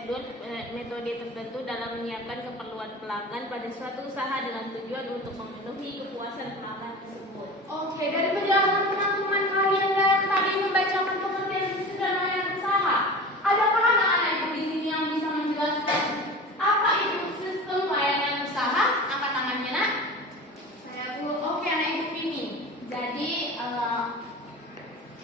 prosedur metode tertentu dalam menyiapkan keperluan pelanggan pada suatu usaha dengan tujuan untuk memenuhi kepuasan pelanggan tersebut. Oke, dari penjelasan teman-teman kalian yang tadi membacakan pengertian sistem dan layanan usaha, adakah anak-anak ibu di sini yang bisa menjelaskan apa itu sistem layanan usaha? Angkat tangannya, nak. Saya Bu. Oke, anak ibu ini. Jadi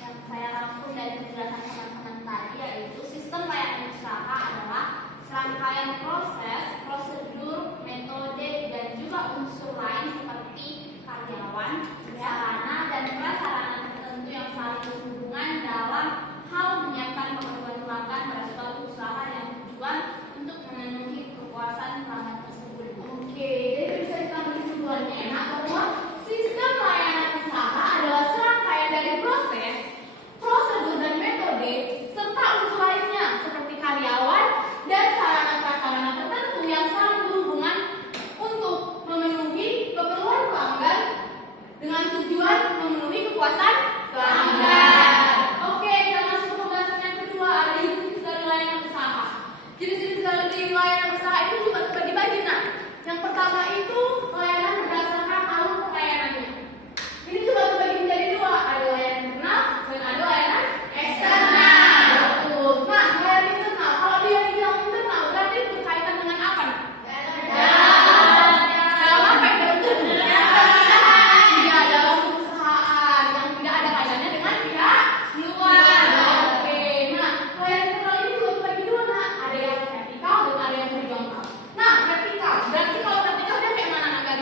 yang saya rangkum dari penjelasan teman-teman tadi yaitu sistem layanan usaha adalah serangkaian proses, prosedur, metode, dan juga unsur lain seperti karyawan, sarana, dan prasarana tertentu yang saling berhubungan dalam hal menyiapkan keperluan pelanggan pada suatu usaha yang tujuan untuk memenuhi kepuasan pelanggan tersebut. Oke, jadi bisa diambil kesimpulannya enak bahwa sistem layanan usaha adalah serangkaian dari proses, prosedur, dan metode serta unsur lainnya seperti karyawan dan sarana-prasarana tertentu yang saling berhubungan untuk memenuhi keperluan pelanggan dengan tujuan memenuhi kepuasan pelanggan. Oke, kita masuk ke pembahasan yang kedua, ada jenis dari layanan usaha. Jenis-jenis dari layanan usaha itu juga terbagi-bagi. Nah, yang pertama itu layanan berdasarkan alur pelayanannya. Ini juga terbagi menjadi dua, ada layanan internal dan ada layanan eksternal. Betul. Nah, layanan internal, kalau dia bilang internal berarti berkaitan dengan apa? Dalam apa? Dalam tubuh. Iya, dalam perusahaan yang tidak ada kaitannya dengan pihak luar. Oke. Nah, layanan internal ini juga terbagi dua, nak. Ada yang vertikal dan ada yang horizontal. Nah, vertikal berarti kalau vertikal dia kayak mana, nak?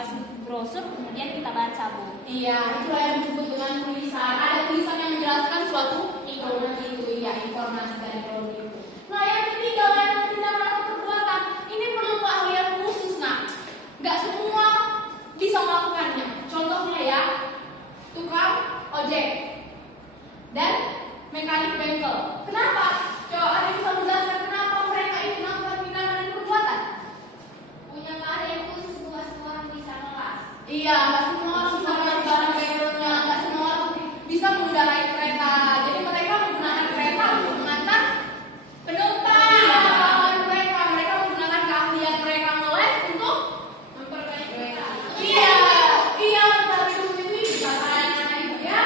dikasih brosur kemudian kita baca, Bu. Iya, itulah yang disebut dengan tulisan. Ada tulisan yang menjelaskan suatu informasi itu, iya, informasi dari produk itu. Nah, yang ketiga, layanan tindakan atau perbuatan. Ini perlu keahlian khusus, nah. Nggak semua bisa melakukannya. Contohnya ya, tukang ojek dan mekanik bengkel. Kenapa? Coba ada yang bisa menjelaskan kenapa mereka itu melakukan tindakan dan perbuatan? Punya keahlian khusus, bukan semua orang bisa ngelas. Iya, nggak semua orang bisa mengelas barang backgroundnya, nggak semua orang bisa mengendarai kereta. Jadi mereka menggunakan kereta untuk mengantar penumpang. Mereka menggunakan keahlian mereka ngeles untuk Memperbaiki kereta. iya, tapi itu bisa anak-anak ya.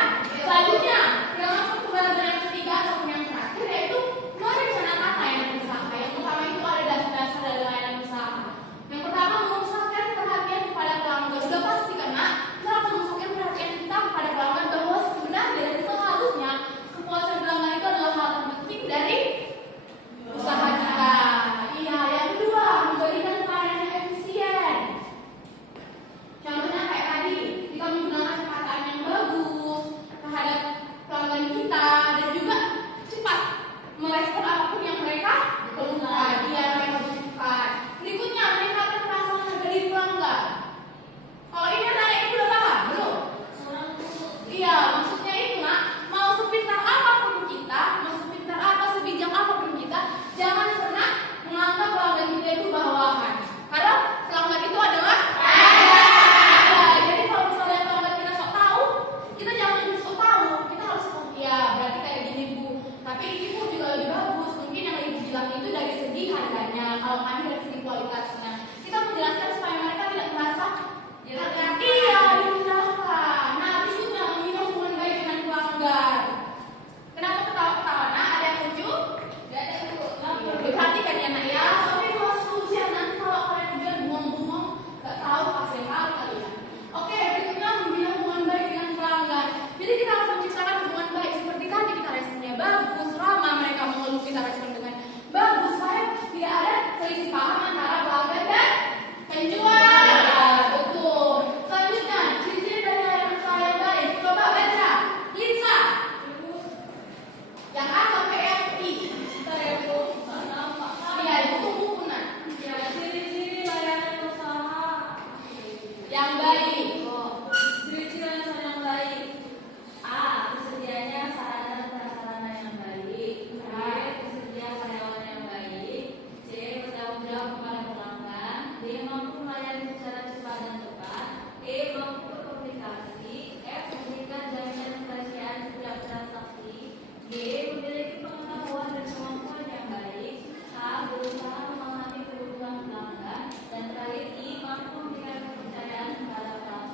Selanjutnya, yang masuk ke bahasan yang ketiga ataupun yang terakhir yaitu merencanakan layanan usaha. Yang pertama itu ada dasar-dasar dari layanan usaha. Yang pertama memusatkan perhatian kepada pelanggan. Sudah pasti karena kita harus memusatkan perhatian kita kepada pelanggan bahwa sebenarnya dan seharusnya kepuasan pelanggan itu adalah hal terpenting dari usaha kita. Iya, yang kedua memberikan pelayanan yang efisien. Contohnya kayak tadi, kita menggunakan perkataan yang bagus terhadap pelanggan kita dan juga cepat merespon apapun yang mereka perlukan. Iya, mereka butuhkan. Berikutnya, meningkatkan perasaan harga diri pelanggan. Kalau ini anak itu udah paham belum? Iya, maksudnya itu nak, mau sepintar apapun kita, mau sepintar apa, sebijak apapun kita, jangan pernah menganggap pelanggan kita itu bawahan. Karena pelanggan itu adalah jadi kalau misalnya pelanggan kita sok tahu, kita jangan sok tahu, kita harus ya berarti kayak gini Bu. Tapi ini Bu juga lebih bagus. Mungkin yang lebih bilang itu dari segi harganya, kalau kami dari segi kualitasnya. Kita menjelaskan supaya mereka tidak merasa iya direndahkan. Nah, berikutnya membina hubungan baik dengan pelanggan. Kenapa ketawa-ketawa? Nah, ada yang lucu? Gak ada yang lucu. Diperhatikan ya nak ya. Soalnya kalau ujian nanti kalau kalian ujian bengong-bengong, gak tahu pasti kali kalian. Oke, berikutnya membina hubungan baik dengan pelanggan. Jadi kita harus menciptakan hubungan baik seperti tadi, kita responnya bagus, ramah, mereka mengeluh kita respon dengan bagus, supaya tidak ada selisih paham antara pelanggan dan penjual. Betul. Selanjutnya, ciri-ciri dari layanan usaha yang baik. Coba baca, Lisa. Yang A sampai yang I. Bentar ya, Bu. Iya, itu buku nak. Ciri-ciri layanan usaha Yang baik. ciri-ciri layanan usaha yang baik. A. Tersedianya sarana dan prasarana yang baik. B. Tersedia karyawan yang baik. C. Bertanggung jawab kepada pelanggan. D. Mampu melayani secara cepat dan tepat. E. Mampu berkomunikasi. F. Memberikan jaminan kerahasiaan setiap transaksi. G. Memiliki pengetahuan dan kemampuan yang baik. H. Berusaha memahami kebutuhan pelanggan. Dan terakhir I. Mampu memberikan kepercayaan kepada pelanggan.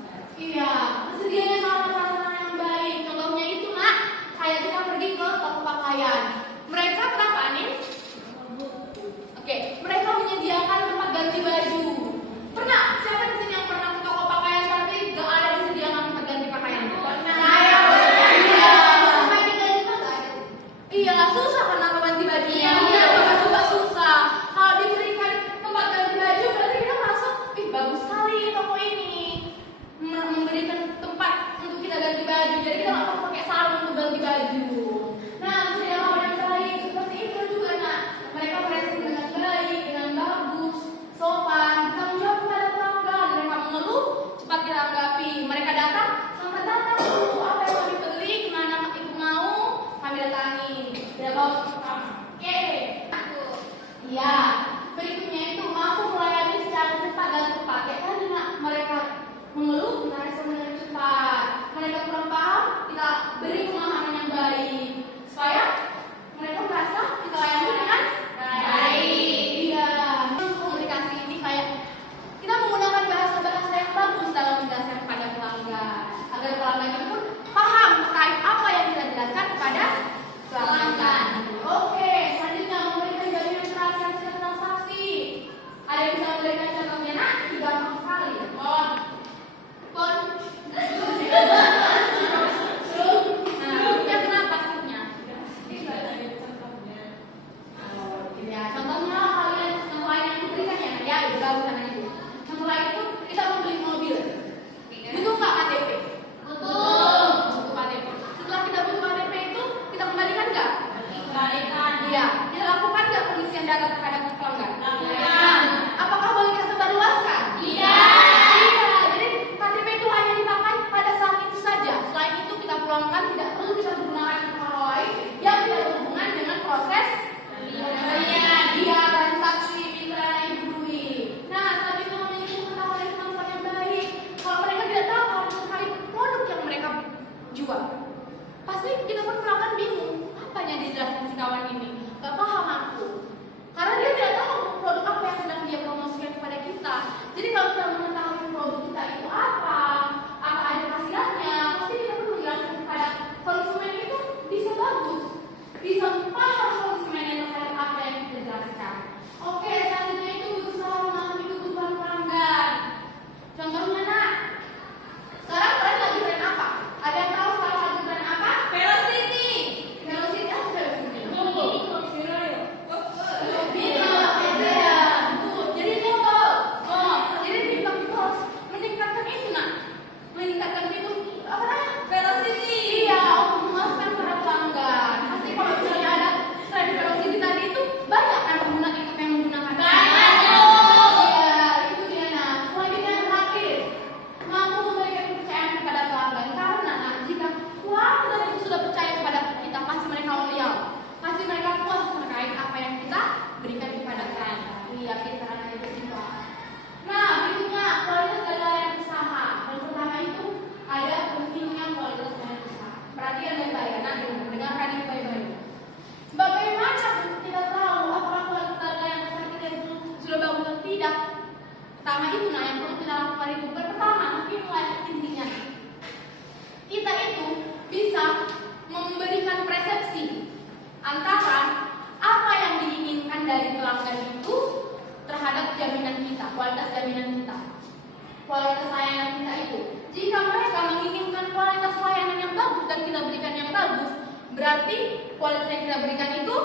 berarti kualitas yang kita berikan itu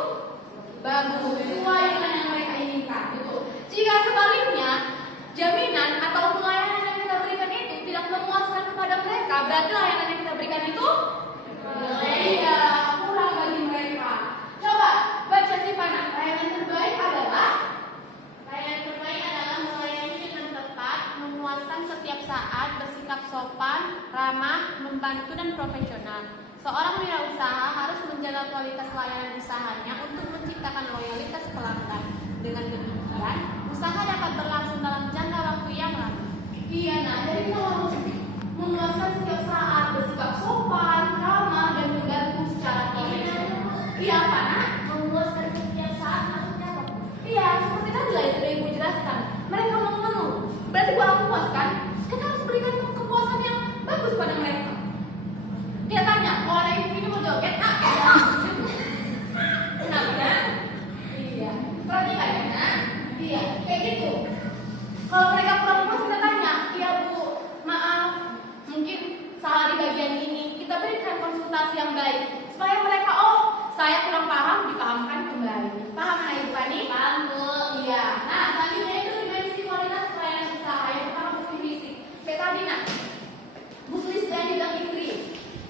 bagus, sesuai dengan yang mereka inginkan. Betul. Jika sebaliknya, jaminan atau pelayanan yang kita berikan itu tidak memuaskan kepada mereka, berarti layanan yang kita berikan itu iya, kurang bagi mereka. Coba baca sih Pana. Layanan terbaik adalah melayani dengan tepat, memuaskan setiap saat, bersikap sopan, ramah, membantu dan profesional. Seorang wirausaha harus menjaga kualitas layanan usahanya untuk menciptakan loyalitas pelanggan. Dengan demikian, usaha dapat berlangsung dalam jangka waktu yang lama. iya, nah jadi kita harus memuaskan setiap saat, bersikap sopan, ramah dan membantu secara profesional. Iya Pana? Memuaskan setiap saat maksudnya apa? Iya, seperti tadi lah yang sudah Ibu jelaskan. Mereka mengeluh, berarti kurang puas kan? Kita harus berikan kepuasan yang bagus pada mereka. Dia tanya, mau ada ibu ini mau joget? Ah, ya. Kenapa ya? Iya. Perhatikan ya, nak? Iya, kayak gitu. Kalau mereka kurang puas, kita tanya, iya Bu, maaf, mungkin salah di bagian ini. Kita berikan konsultasi yang baik supaya mereka, oh, saya kurang paham, dipahamkan kembali. Paham anak Ibu Fani? Paham, Bu. Iya. Nah, selanjutnya itu dimensi kualitas pelayanan usaha. Yang pertama bukti fisik. Kayak tadi nak, bukti fisik dan juga indri.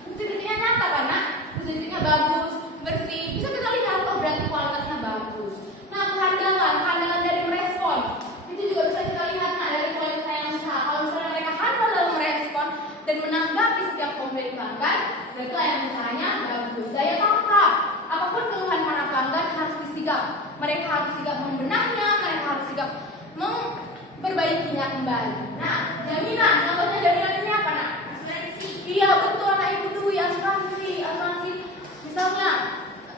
Bukti fisiknya nyata kan nak? Bukti fisiknya bagus, bersih. Bisa kita lihat, oh berarti kualitasnya bagus. Nah, kehandalan dari merespon. Itu juga bisa kita lihat nak dari kualitas pelayanan usaha. Kalau misalnya mereka handal dalam merespon dan menanggapi setiap komplain pelanggan, berarti layanan usahanya bagus. Daya tangkap. Apapun keluhan para pelanggan harus disigap. Mereka harus sigap membenahnya, mereka harus sigap memperbaikinya kembali. Nah, jaminan, contohnya jaminan ini apa nak? Asuransi. Iya betul anak Ibu Dwi, asuransi. Misalnya,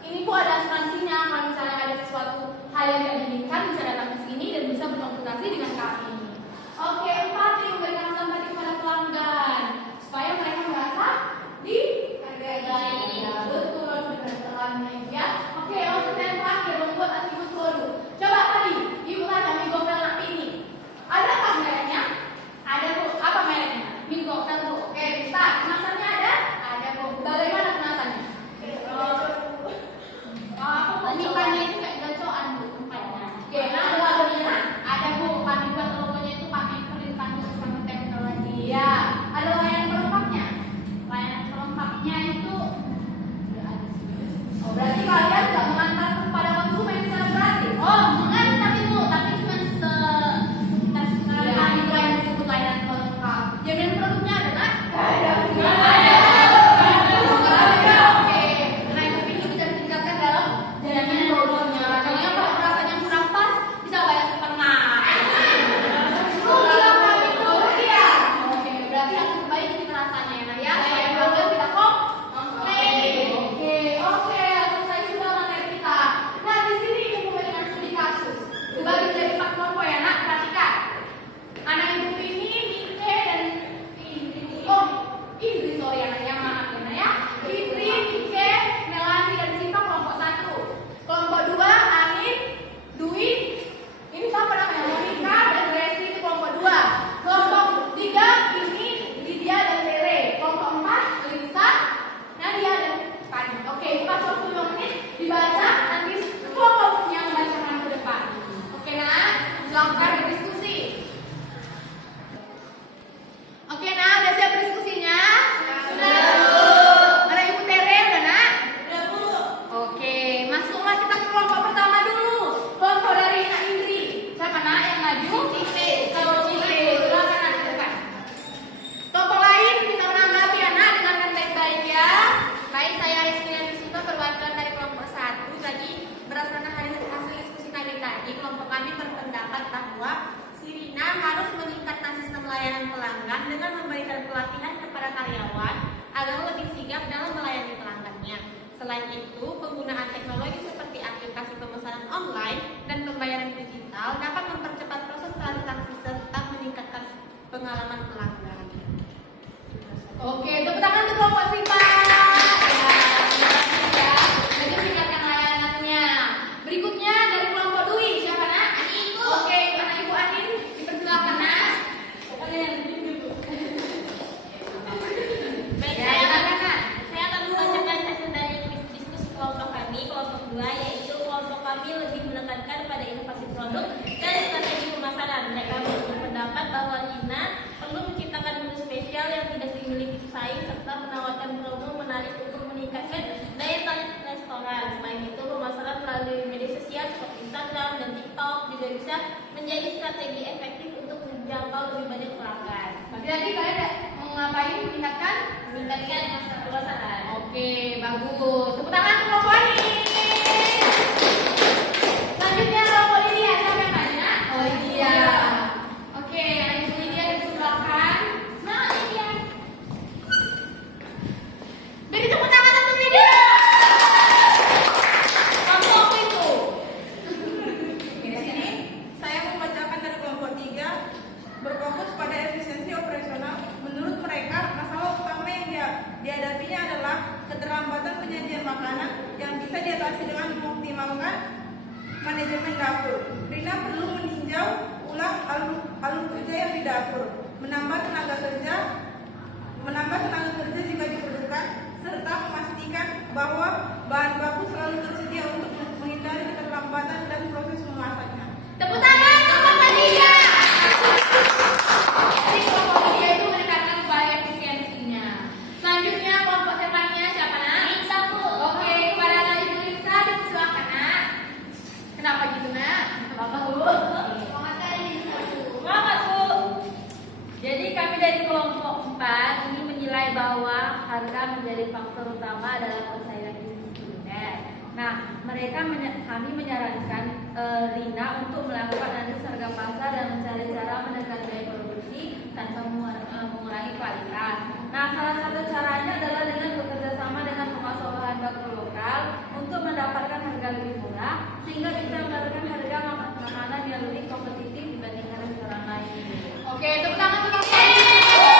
ini Bu ada asuransinya. Kalau misalnya ada sesuatu hal yang tidak diinginkan, bisa datang ke sini dan bisa berkonsultasi dengan kami. Oke, empati, memberikan empati kepada pelanggan supaya mereka merasa dihargai. Ya, betul, benar ya. Oke, untuk yang terakhir membuat atribut produk. Coba tadi Ibu tanya Migofel nak ini. Adakah mereknya? Ada Bu. Apa mereknya? Migofel Bu. Oke, bisa. Kemasannya ada? Ada Bu. Bagaimana kemasannya? Panikannya itu kayak gacoan, Bu, tempatnya. Oke, nah ada logonya. Ada, Bu, panikan logonya itu pakai print tanduk sama teknologi. Iya. Ada layanan pelengkapnya. Layanan pelengkapnya itu Oh, berarti kalian nggak mengantar kepada konsumen secara gratis. oh, mengantar Ibu, tapi cuma sekitar Ya, kali. itu yang disebut layanan pelengkap. Jaminan produknya ada nggak? Ada. Oke. Nah, itu pintu bisa ditingkatkan dalam jaminan produknya. Contohnya kalau rasanya kurang pas, bisa bayar setengah. Rupiah. Oke, berarti yang terbaik itu rasanya ya, Nak, ya. Supaya pelanggan tidak komplain. Oke, selesai sudah materi kita. Nah, di sini Ibu memberikan studi kasus. Dibagi menjadi 4 kelompok ya, Nak. Perhatikan. Anak Ibu Vini, Nike, dan Indri, sorry anak yang maaf ya, Nak, ya. Indri, Nike, Melani, dan Sinta kelompok 1. Kelompok 2, Anin, Dwi, ini siapa namanya? Monica dan Gracie itu kelompok 2. Kelompok 3, ini Lydia dan Tere. Kelompok 4, Lisa, Nadia dan Fani. Oke, kita waktu 5 menit dibaca, nanti kelompoknya membacakan ke depan. Oke, nah, silakan berdiskusi. Oke, nah, udah siap diskusinya? Sudah, Bu. Ada Ibu Tere, udah, Nak? Udah, Bu. Oke, masuklah kita ke kelompok pertama dulu. Kelompok dari Nak Indri. Siapa, Nak, yang maju? Cici. Silakan, Nak, ke depan. Kelompok lain bisa menanggapi, Nak, dengarkan baik-baik ya. Baik, saya Rizky dan Suka perwakilan dari kelompok 1. Jadi berdasarkan hasil diskusi kami tadi, kelompok kami berpendapat bahwa Sirina harus meningkatkan sistem layanan pelanggan dengan memberikan pelatihan kepada karyawan agar lebih sigap dalam melayani pelanggannya. Selain itu, penggunaan teknologi seperti aplikasi pemesanan online dan pembayaran digital dapat mempercepat proses transaksi serta meningkatkan pengalaman pelanggan. Oke, tepuk tangan untuk kelompok Sipa. Ya, terima kasih ya. Jadi tingkatkan layanannya. Berikutnya dari kelompok Dwi, siapa, Nak? Ibu. Oke, anak Ibu Anin, dipersilakan, Nak. Baik, Ya, silakan, Nak. saya akan membacakan hasil dari diskusi bisa menjadi strategi efektif untuk menjangkau lebih banyak pelanggan. Berarti kalian mau ngapain? Meningkatkan Masa pelaksanaan. Oke, bagus. Tepuk tangan untuk kelompok ini. Selanjutnya kelompok Lydia. Siapa yang nanya? Oh, Lydia. Oke, Ibu Lydia dipersilakan. Nah, Lydia. Beri tepuk tangan untuk Lydia. Kamu apa itu? Di sini saya membacakan dari kelompok 3 berfokus pada efisiensi operasional. Menurut mereka, masalah utama yang dihadapinya adalah keterlambatan penyajian makanan yang bisa diatasi dengan mengoptimalkan manajemen dapur. Rina perlu meninjau ulang alur kerja yang di dapur, menambah tenaga kerja jika diperlukan, serta memastikan bahwa bahan baku selalu tersedia untuk menghindari keterlambatan dan proses memasaknya. Tepuk tangan untuk kelompok Lydia. Jadi kelompok Lydia itu meningkatkan kepada efisiensinya. Selanjutnya kelompok Stefania siapa nak? Lisa, Bu. Oke, kepada anak Ibu Lisa dipersilakan nak. Kenapa gitu nak? Bapak Bu. Semangat kali Lisa, Bu. Selamat Bu. Jadi kami dari kelompok 4 ini menilai bahwa harga menjadi faktor utama dalam persaingan bisnis kuliner. Nah, kami menyarankan Rina untuk melakukan analisis harga pasar dan mencari cara menekan biaya produksi tanpa mengurangi kualitas. Nah, salah satu caranya adalah dengan bekerja sama dengan pengusaha bahan baku lokal untuk mendapatkan harga lebih murah sehingga bisa mendapatkan harga makanan yang lebih kompetitif dibandingkan restoran lain. Oke, tepuk tangan untuk kelompok Lydia.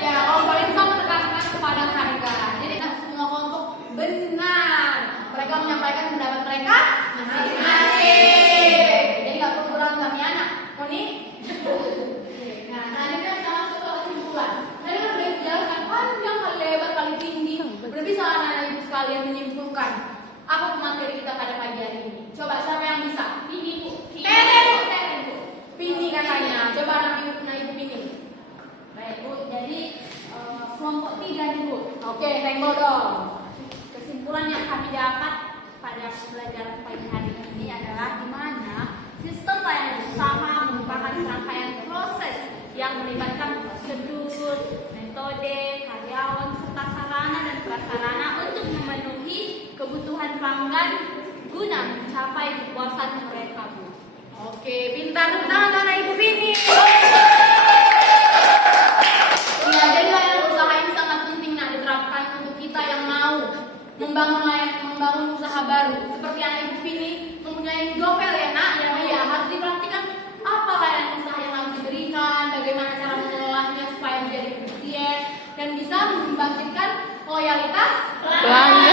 Ya, kelompok Lydia menekankan kepada harga. Jadi semua kelompok benar. Mereka menyampaikan pendapat mereka masing-masing. Jadi nggak perlu berantem ya anak. Koni. Nah, selanjutnya kita masuk ke kesimpulan. Tadi kan udah dijelaskan panjang kali lebar kali tinggi. Udah bisa anak-anak ibu sekalian menyimpulkan apa materi kita pada pagi hari ini. Coba siapa yang bisa? Ini, Bu. Tere, Bu. Pini katanya. Coba anak ibu Pini. Baik Bu, jadi kelompok 3 nih Bu. Oke, tengok dong. Kesimpulan yang kami dapat pada pembelajaran pagi hari ini adalah di mana sistem layanan usaha merupakan rangkaian proses yang melibatkan prosedur, metode, karyawan, serta sarana dan prasarana untuk memenuhi kebutuhan pelanggan guna mencapai kepuasan mereka Bu. Oke, pintar tepuk tangan anak ibu Pini. Ya, jadi layanan usaha ini sangat penting nah diterapkan untuk kita yang mau membangun usaha baru. Seperti anak ibu Pini mempunyai GoPel ya nak. Iya, harus diperhatikan apa layanan usaha yang harus diberikan, bagaimana cara mengelolanya supaya menjadi efisien dan bisa membangkitkan loyalitas pelanggan.